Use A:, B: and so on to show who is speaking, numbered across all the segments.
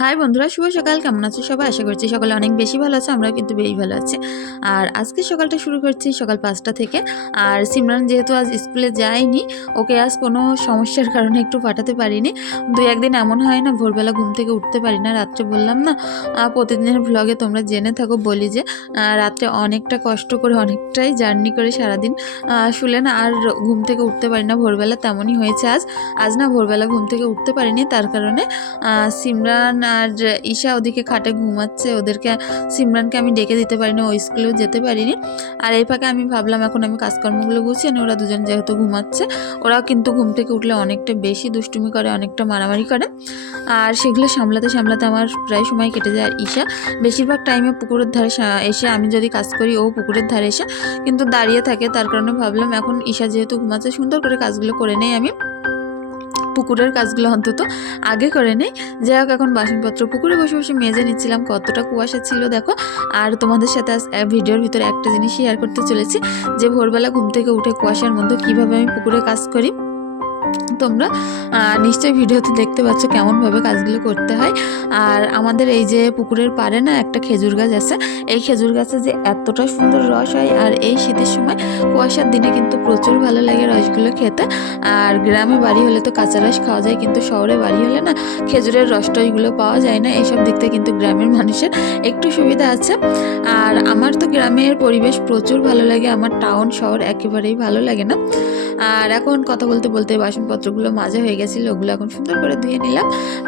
A: High বন্ধুরা, শুভ সকাল। কেমন আছো সবাই? আশা করছি সকালে অনেক বেশি ভালো আছে আমরা কিন্তু বেশ ভালো আছি। আর আজকে সকালটা শুরু করছি সকাল পাঁচটা থেকে। আর সিমরান যেহেতু আজ স্কুলে যায়নি, ওকে আজ কোনো সমস্যার কারণে একটু পাঠাতে পারিনি। দুই একদিন এমন হয় না, ভোরবেলা ঘুম থেকে উঠতে পারি না, রাত্রে বললাম না প্রতিদিনের ভ্লগে তোমরা জেনে থাকো, বলি যে রাত্রে অনেকটা কষ্ট করে অনেকটাই জার্নি করে সারাদিন শুলে না, আর ঘুম থেকে উঠতে পারি না, ভোরবেলা তেমনই হয়েছে আজ। আজ না, ভোরবেলা ঘুম থেকে উঠতে পারিনি, তার কারণে সিমরান আর ঈশা ওদিকে খাটে ঘুমাচ্ছে, ওদেরকে, সিমরানকে আমি ডেকে দিতে পারিনি, ওই স্কুলেও যেতে পারিনি। আর এই ফাঁকে আমি ভাবলাম, এখন আমি কাজকর্মগুলো গুছিয়ে ওরা দুজন যেহেতু ঘুমাচ্ছে, ওরাও কিন্তু ঘুম থেকে উঠলে অনেকটা বেশি দুষ্টুমি করে, অনেকটা মারামারি করে। আর সেগুলো সামলাতে সামলাতে আমার প্রায় সময় কেটে যায়। আর ঈশা, বেশিরভাগ টাইমে পুকুরের ধারে এসে আমি যদি কাজ করি, ও পুকুরের ধারে এসে কিন্তু দাঁড়িয়ে থাকে। তার কারণে ভাবলাম, এখন ঈশা যেহেতু ঘুমাচ্ছে, সুন্দর করে কাজগুলো করে নেই আমি। পুকুরের কাজগুলো অন্তত আগে করে নেই। যাই হোক, এখন বাসনপত্র পুকুরে বসে বসে মেজে নিচ্ছিলাম, কতটা কুয়াশা ছিল দেখো। আর তোমাদের সাথে ভিডিওর ভিতরে একটা জিনিস শেয়ার করতে চলেছি, যে ভোরবেলা ঘুম থেকে উঠে কুয়াশার মধ্যে কীভাবে আমি পুকুরে কাজ করি। তোমরা। নিশ্চয়ই ভিডিওতে দেখতে পাচ্ছ কেমনভাবে কাজগুলো করতে হয়। আর আমাদের এই যে পুকুরের পাড়ে না একটা খেজুর গাছ আছে, এই খেজুর গাছে যে এতটা সুন্দর রস হয়, আর এই শীতের সময় কুয়াশার দিনে কিন্তু প্রচুর ভালো লাগে রসগুলো খেতে। আর গ্রামে বাড়ি হলে তো কাঁচা রস খাওয়া যায়, কিন্তু শহরে বাড়ি হলে না খেজুরের রসটা ওইগুলো পাওয়া যায় না। এইসব দিক থেকে কিন্তু গ্রামের মানুষের একটু সুবিধা আছে। আর আমার তো গ্রামের পরিবেশ প্রচুর ভালো লাগে, আমার টাউন শহর একেবারেই ভালো লাগে না। আর এখন কথা বলতে বলতে বাসনপত্রগুলো মাজা হয়ে গেছিল, ওগুলো এখন সুন্দর করে ধুয়ে নিলাম।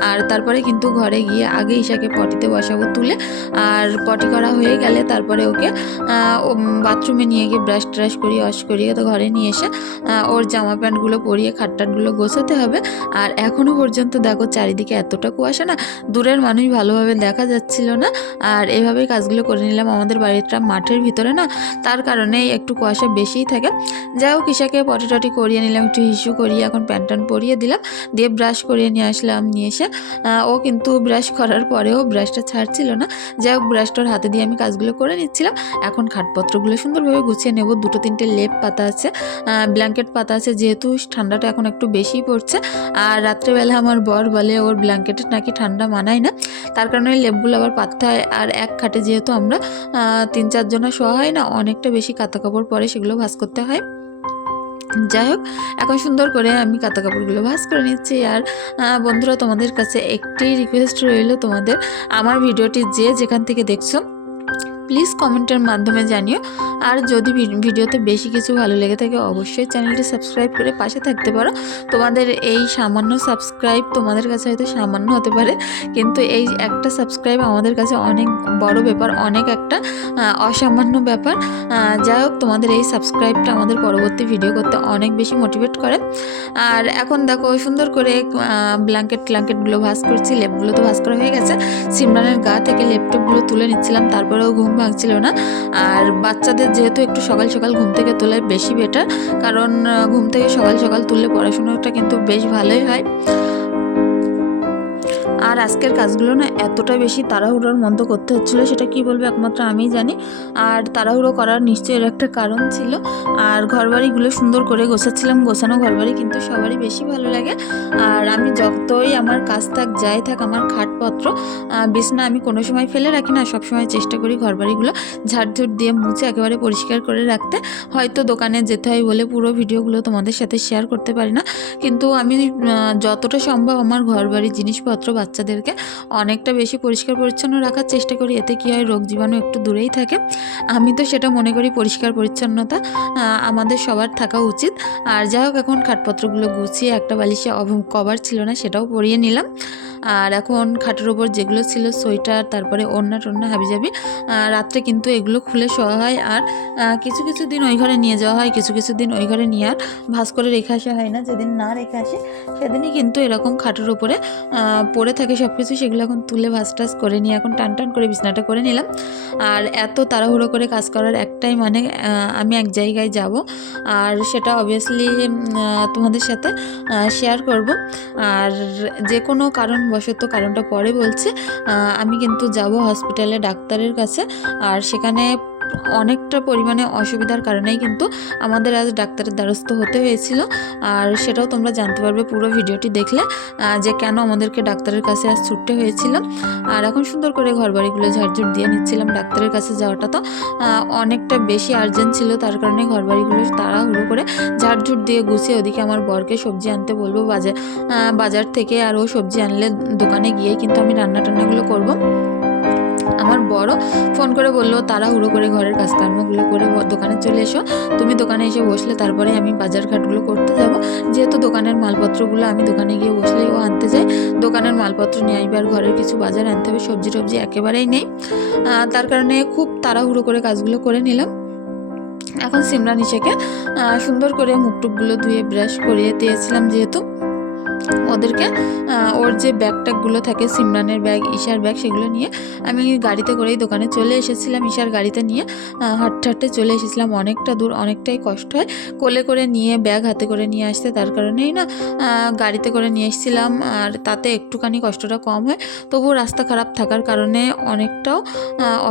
A: আর তারপরে কিন্তু ঘরে গিয়ে আগে ঈশাকে পটিতে বসাবো তুলে। আর পটি করা হয়ে গেলে তারপরে ওকে বাথরুমে নিয়ে গিয়ে ব্রাশ ট্রাশ করিয়ে, ওয়াশ করিয়ে তো ঘরে নিয়ে এসে ওর জামা প্যান্টগুলো পরিয়ে, খাটটাটগুলো গোছাতে হবে। আর এখনও পর্যন্ত দেখো চারিদিকে এতটা কুয়াশা না, দূরের মানুষ ভালোভাবে দেখা যাচ্ছিল না। আর এভাবেই কাজগুলো করে নিলাম আমাদের বাড়িটা মাঠের ভিতরে না, তার কারণেই একটু কুয়াশা বেশিই থাকে। যাই হোক, ঈশাকে পটি টটি করিয়ে নিলাম, একটু হিসু করিয়ে, এখন প্যান্ট ট্যান্ট পরিয়ে দিলাম, দিয়ে ব্রাশ করিয়ে নিয়ে আসলাম, নিয়ে এসে ও কিন্তু ব্রাশ করার পরেও ব্রাশটা ছাড়ছিল না। যাই হোক ব্রাশটার হাতে দিয়ে আমি কাজগুলো করে নিচ্ছিলাম। এখন খাটপত্রগুলো সুন্দরভাবে গুছিয়ে নেব। দুটো তিনটে লেপ পাতা আছে ব্ল্যাঙ্কেট পাতা আছে, যেহেতু ঠান্ডাটা এখন একটু বেশিই পড়ছে। আর রাত্রেবেলা আমার বর বলে ওর ব্ল্যাঙ্কেটের নাকি ঠান্ডা মানায় না। তার কারণে লেপগুলো আবার পাততে হয় আর এক খাটে যেহেতু আমরা তিন চারজনের শোয়া হয় না, অনেকটা বেশি কাতা কাপড় পরে সেগুলো ভাঁজ করতে হয়। যাই হোক এখন সুন্দর করে আমি কাতা কাপড়গুলো ভাজ করে নিচ্ছি। আর বন্ধুরা, তোমাদের কাছে একটি রিকোয়েস্ট রইল তোমাদের। আমার ভিডিওটি যে যেখান থেকে দেখছ প্লিজ কমেন্টের মাধ্যমে জানিও। আর যদি ভিডিওতে বেশি কিছু ভালো লেগে থাকে, অবশ্যই চ্যানেলটি সাবস্ক্রাইব করে পাশে থাকতে পারো। তোমাদের এই সামান্য সাবস্ক্রাইব তোমাদের কাছে হয়তো সামান্য হতে পারে, কিন্তু এই একটা সাবস্ক্রাইব আমাদের কাছে অনেক বড় ব্যাপার, অনেক একটা অসামান্য ব্যাপার। যাই হোক, তোমাদের এই সাবস্ক্রাইবটা আমাদের পরবর্তী ভিডিও করতে অনেক বেশি মোটিভেট করে। আর এখন দেখো, সুন্দর করে ব্ল্যাঙ্কেট ট্ল্যাঙ্কেটগুলো ভাঁজ করছি, লেপগুলো তো ভাঁজ করা হয়ে গেছে। সিমরানের গা থেকে ল্যাপটপগুলো তুলে নিচ্ছিলাম, তারপরেও ঘুম ভাঙছিল না। আর বাচ্চাদের যেহেতু একটু সকাল সকাল ঘুম থেকে তোলাই বেশি বেটার কারণ ঘুম থেকে সকাল সকাল তুললে পড়াশোনাটা কিন্তু বেশ ভালোই হয়। আর আজকের কাজগুলো না এতটা বেশি তাড়াহুড়োর মতো করতে হচ্ছিল, সেটা কি বলব একমাত্র আমিই জানি। আর তাড়াহুড়ো করার নিশ্চয়ই এর একটা কারণ ছিল। আর ঘরবাড়িগুলো সুন্দর করে গোছাচ্ছিলাম, গোছানো ঘরবাড়ি কিন্তু সবারই বেশি ভালো লাগে। আর আমি যতই আমার কাজ থাক, যাই থাক, আমার খাটপত্র বিছনা আমি কোনো সময় ফেলে রাখি না, সবসময় চেষ্টা করি ঘরবাড়িগুলো ঝাড়ঝুট দিয়ে মুছে একেবারে পরিষ্কার করে রাখতে। হয়তো দোকানে যেতে হয় বলে পুরো ভিডিওগুলো তোমাদের সাথে শেয়ার করতে পারি না। কিন্তু আমি যতটা সম্ভব আমার ঘরবাড়ির জিনিসপত্র বাচ্চাদেরকে অনেকটা বেশি পরিষ্কার পরিচ্ছন্ন রাখার চেষ্টা করি। এতে কী হয়, রোগ জীবাণু একটু দূরেই থাকে। আমি তো সেটা মনে করি পরিষ্কার পরিচ্ছন্নতা আমাদের সবার থাকা উচিত। আর যাই হোক, এখন খাটপত্রগুলো গুছিয়ে, একটা বালিশে কভার ছিল না, সেটাও পরিয়ে নিলাম। আর এখন খাটের ওপর যেগুলো ছিল সোয়েটার তারপরে ওড়না হাবিজাবি আহ, রাত্রে কিন্তু এগুলো খুলে শোয়া হয়। আর কিছু কিছু দিন ওই ঘরে নিয়ে যাওয়া হয় কিছু কিছু দিন ওই ঘরে নিয়ে আর ভাস করে রেখে আসা হয় না। যেদিন না রেখে আসে সেদিনই কিন্তু এরকম খাটের ওপরে পড়ে থাকে সব কিছু সেগুলো এখন তুলে ভাস টাস করে নিয়ে এখন টান টান করে বিছনাটা করে নিলাম। আর এত তাড়াহুড়ো করে কাজ করার একটাই মানে আমি এক জায়গায় যাব। আর সেটা অবভিয়াসলি তোমাদের সাথে শেয়ার করব। আর যে কোনো কারণবশত কারণটা পরে বলছি আমি কিন্তু যাব হসপিটালে ডাক্তারের কাছে আর সেখানে অনেকটা পরিমাণে অসুবিধার কারণেই কিন্তু আমাদের আজ ডাক্তারের দ্বারস্থ হতে হয়েছিল। আর সেটাও তোমরা জানতে পারবে পুরো ভিডিওটি দেখলে যে কেন আমাদেরকে ডাক্তারের কাছে আজ ছুটতে হয়েছিল। আর এখন সুন্দর করে ঘরবাড়িগুলো ঝাড়ঝুট দিয়ে নিচ্ছিলাম ডাক্তারের কাছে যাওয়াটা তো অনেকটা বেশি আর্জেন্ট ছিল, তার কারণে ঘরবাড়িগুলো তাড়াহুড়ো করে ঝাড়ঝুট দিয়ে গুছিয়ে ওদিকে আমার বরকে সবজি আনতে বলব বাজার বাজার থেকে আর ও সবজি আনলে দোকানে গিয়ে কিন্তু আমি রান্না টান্নাগুলো করব। আমার বড় ফোন করে বলল তাড়াহুড়ো করে ঘরের কাজকর্মগুলো করে দোকানে চলে এসো। তুমি দোকানে এসে বসলে তারপরে আমি বাজার ঘাটগুলো করতে যাব। যেহেতু দোকানের মালপত্রগুলো আমি দোকানে গিয়ে বসলেই ও আনতে যাই দোকানের মালপত্র নিয়ে আসবে আর ঘরের কিছু বাজার আনতে হবে সবজি টবজি একেবারেই নেই। তার কারণে খুব তাড়াহুড়ো করে কাজগুলো করে নিলাম। এখন সিমরান ইসেকে সুন্দর করে মুখ টুকগুলো ধুয়ে ব্রাশ করিয়ে দিয়েছিলাম যেহেতু। ওদেরকে ওর যে ব্যাগ ট্যাগগুলো থাকে, সিমরানের ব্যাগ, ঈশার ব্যাগ, সেগুলো নিয়ে আমি গাড়িতে করেই দোকানে চলে এসেছিলাম। ঈশার গাড়িতে নিয়ে হাঁটতে হাঁটতে চলে এসেছিলাম। অনেকটা দূর, অনেকটাই কষ্ট হয়। কোলে করে নিয়ে, ব্যাগ হাতে করে নিয়ে আসতে, তার কারণেই না গাড়িতে করে নিয়ে এসেছিলাম। আর তাতে একটুখানি কষ্টটা কম হয়। তবুও রাস্তা খারাপ থাকার কারণে অনেকটাও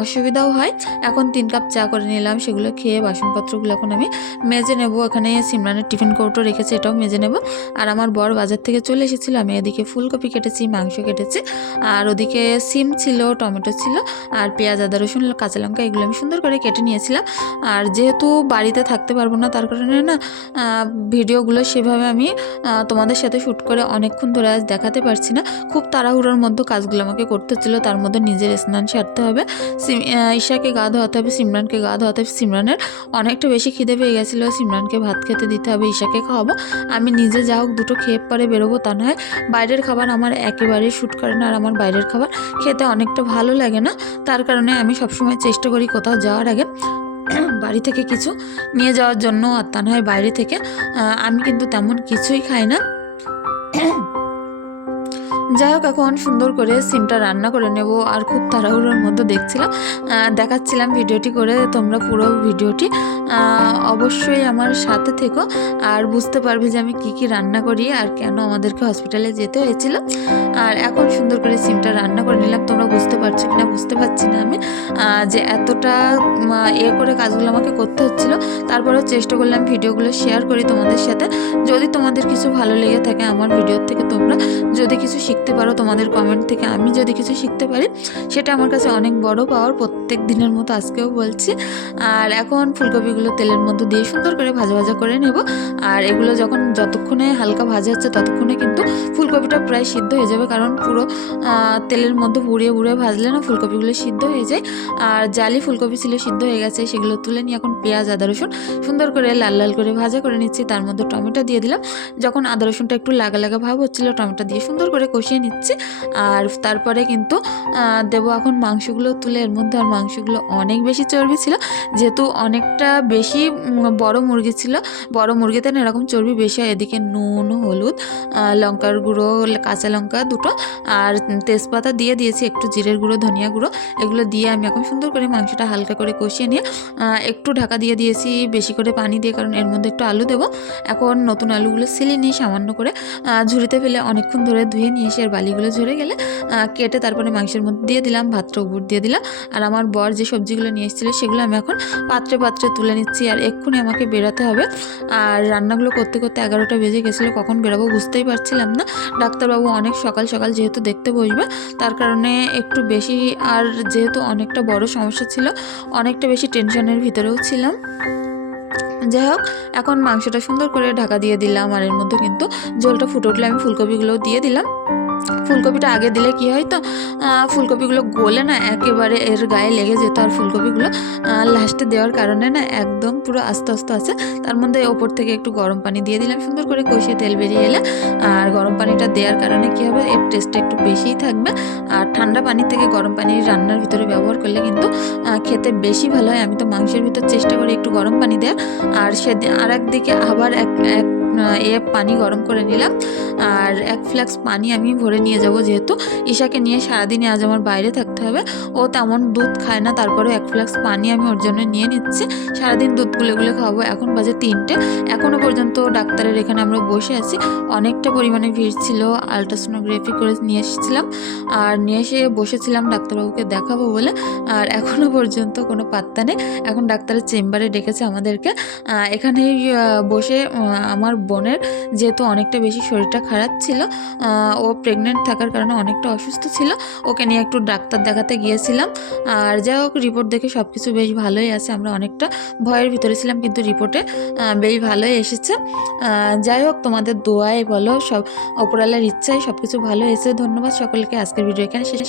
A: অসুবিধাও হয়। এখন তিন কাপ চা করে নিলাম, সেগুলো খেয়ে বাসনপত্রগুলো এখন আমি মেজে নেব। এখানে সিমরানের টিফিন কৌটো রেখেছে, এটাও মেজে নেব। আর আমার বর বাজার থেকে চলে এসেছিল, আমি এদিকে ফুলকপি কেটেছি মাংস কেটেছি। আর ওদিকে সিম ছিল, টমেটো ছিল, আর পেঁয়াজ, আদা, রসুন, কাঁচা লঙ্কা এগুলো আমি সুন্দর করে কেটে নিয়েছিলাম। আর যেহেতু বাড়িতে থাকতে পারব না, তার কারণে না ভিডিওগুলো সেভাবে আমি তোমাদের সাথে শ্যুট করে অনেকক্ষণ ধরে আজ দেখাতে পারছি না। খুব তাড়াহুড়োর মধ্যে কাজগুলো আমাকে করতে হচ্ছিল, তার মধ্যে নিজের স্নান সারতে হবে। ঈশাকে গা ধোয়াতে হবে, সিমরানকে গা ধোয়াতে হবে। সিমরানের অনেকটা বেশি খিদে পেয়ে গেছিল, সিমরানকে ভাত খেতে দিতে হবে, ঈশাকে খাওয়াবো। আমি নিজে যা হোক দুটো খেয়ে পরে বেরোবো, তা নয়। বাইরের খাবার আমার একেবারেই শ্যুট করে না আর আমার বাইরের খাবার খেতে অনেকটা ভালো লাগে না। তার কারণে আমি সবসময় চেষ্টা করি কোথাও যাওয়ার আগে বাড়ি থেকে কিছু নিয়ে যাওয়ার জন্য। আর তা নয় বাইরে থেকে আমি কিন্তু তেমন কিছুই খাই না। যাই হোক এখন সুন্দর করে সিমটা রান্না করে নেব আর খুব তাড়াহুড়োর মধ্যে দেখছিলাম। দেখাচ্ছিলাম ভিডিওটি করে, তোমরা পুরো ভিডিওটি অবশ্যই আমার সাথে থেকো আর বুঝতে পারবে যে আমি কি কি রান্না করি আর কেন আমাদেরকে হসপিটালে যেতে হয়েছিল। আর এখন সুন্দর করে সিমটা রান্না করে নিলাম। তোমরা বুঝতে পারছ কি না বুঝতে পারছি না আমি। যে এতটা এ করে কাজগুলো আমাকে করতে হচ্ছিল, তারপরেও চেষ্টা করলাম ভিডিওগুলো শেয়ার করি তোমাদের সাথে। যদি তোমাদের কিছু ভালো লেগে থাকে আমার ভিডিও থেকে তোমরা যদি কিছু শিখতে পারো তোমাদের কমেন্ট থেকে আমি যদি কিছু শিখতে পারি, সেটা আমার কাছে অনেক বড় পাওয়ার। প্রত্যেক দিনের মতো আজকেও বলছি। আর এখন ফুলকপিগুলো তেলের মধ্যে দিয়ে সুন্দর করে ভাজা ভাজা করে নেব। আর এগুলো যখন যতক্ষণে হালকা ভাজা হচ্ছে ততক্ষণে কিন্তু ফুলকপিটা প্রায় সিদ্ধ হয়ে যাবে। কারণ পুরো তেলের মধ্যে বুড়িয়ে বুড়িয়ে ভাজলে না ফুলকপিগুলো সিদ্ধ হয়ে যায়। আর জালি ফুলকপি ছিল সিদ্ধ হয়ে গেছে, সেগুলো তুলে নিয়ে এখন পেঁয়াজ, আদা, রসুন সুন্দর করে লাল লাল করে ভাজা করে নিচ্ছি। তার মধ্যে টমেটো দিয়ে দিলাম। যখন আদা, রসুনটা একটু লাগা লাগা ভাব হচ্ছিল টমেটো দিয়ে সুন্দর করে কষিয়ে নিচ্ছি। আর তারপরে কিন্তু দেবো এখন মাংসগুলো তুলে, এর মধ্যে আর মাংসগুলো অনেক বেশি চর্বি ছিল। যেহেতু অনেকটা বেশি বড় মুরগি ছিল, বড় মুরগিতে না এরকম চর্বি বেশি হয়। এদিকে নুন, হলুদ লঙ্কার গুঁড়ো, কাঁচা লঙ্কা দুটো, আর তেজপাতা দিয়ে দিয়েছি, একটু জিরের গুঁড়ো, ধনিয়া গুঁড়ো। এগুলো দিয়ে আমি এখন সুন্দর করে মাংসটা হালকা করে কষিয়ে নিয়ে একটু ঢাকা দিয়ে দিয়েছি, বেশি করে পানি দিয়ে, কারণ এর মধ্যে একটু আলু দেবো। এখন নতুন আলুগুলো সিলে নিয়ে সামান্য করে ঝুড়িতে ফেলে অনেকক্ষণ ধরে ধুয়ে নিয়ে এসে আর বালিগুলো ঝরে গেলে কেটে তারপরে মাংসের মধ্যে দিয়ে দিলাম, ভাতটা উপর দিয়ে দিলাম। আর আমার বর যে সবজিগুলো নিয়ে এসেছিল সেগুলো আমি এখন পাত্রে পাত্রে তুলে নিচ্ছি আর এক্ষুনি আমাকে বেরোতে হবে। আর রান্নাগুলো করতে করতে এগারোটা বেজে গেছিল, কখন বেরোবো বুঝতেই পারছিলাম না। ডাক্তারবাবু অনেক সকাল সকাল যেহেতু দেখতে বসবে, তার কারণে একটু বেশি, আর যেহেতু অনেকটা বড় সমস্যা ছিল, অনেকটা বেশি টেনশনের ভিতরেও ছিলাম। যাই হোক, এখন মাংসটা সুন্দর করে ঢাকা দিয়ে দিলাম আর এর মধ্যে কিন্তু জলটা ফুটে উঠলে আমি ফুলকপিগুলোও দিয়ে দিলাম। ফুলকপিটা আগে দিলে কি হয় তো ফুলকপিগুলো গলে না, একেবারে এর গায়ে লেগে যেত আর ফুলকপিগুলো লাস্টে দেওয়ার কারণে না একদম পুরো আস্তে আস্তে আছে। তার মধ্যে ওপর থেকে একটু গরম পানি দিয়ে দিলাম, সুন্দর করে কষিয়ে তেল বেরিয়ে এলে। আর গরম পানিটা দেওয়ার কারণে কি হবে, এর টেস্টটা একটু বেশিই থাকবে। আর ঠান্ডা পানি থেকে গরম পানি রান্নার ভিতরে ব্যবহার করলে কিন্তু খেতে বেশি ভালো হয়। আমি তো মাংসের ভিতর চেষ্টা করি একটু গরম পানি দেওয়ার। আর সেদিন আর একদিকে আবার এক এক এ পানি গরম করে নিলাম। আর এক ফ্লাক্স পানি আমি ভরে নিয়ে যাব যেহেতু। ঈশাকে নিয়ে সারাদিনে আজ আমার বাইরে থাকতে হবে। ও তেমন দুধ খায় না তারপরে এক ফ্লাক্স পানি আমি ওর জন্য নিয়ে নিচ্ছি। সারাদিন দুধ গুলে গুলে খাওয়াবো, এখন বাজে তিনটে। এখনও পর্যন্ত ডাক্তারের এখানে আমরা বসে আছি। অনেকটা পরিমাণে ভিড় ছিল আলট্রাসোনোগ্রাফি করে নিয়ে এসেছিলাম। আর নিয়ে এসে বসেছিলাম ডাক্তারবাবুকে দেখাবো বলে। আর এখনও পর্যন্ত কোনো পাত্তা নেই। এখন ডাক্তারের চেম্বারে ডেকেছে আমাদেরকে। এখানেই বসে আমার বোনের যেহেতু অনেকটা বেশি শরীরটা খারাপ ছিল ও প্রেগনেন্ট থাকার কারণে অনেকটা অসুস্থ ছিল। ওকে নিয়ে একটু ডাক্তার দেখাতে গিয়েছিলাম। আর যাই হোক রিপোর্ট দেখে সব কিছু বেশ ভালোই আছে। আমরা অনেকটা ভয়ের ভিতরে ছিলাম, কিন্তু রিপোর্টে বেশ ভালোই এসেছে। যাই হোক, তোমাদের দোয়ায় বলো, সব, অপরালার ইচ্ছায় সব কিছু ভালো এসেছে ধন্যবাদ সকলকে। আজকের ভিডিও এখানে শেষ।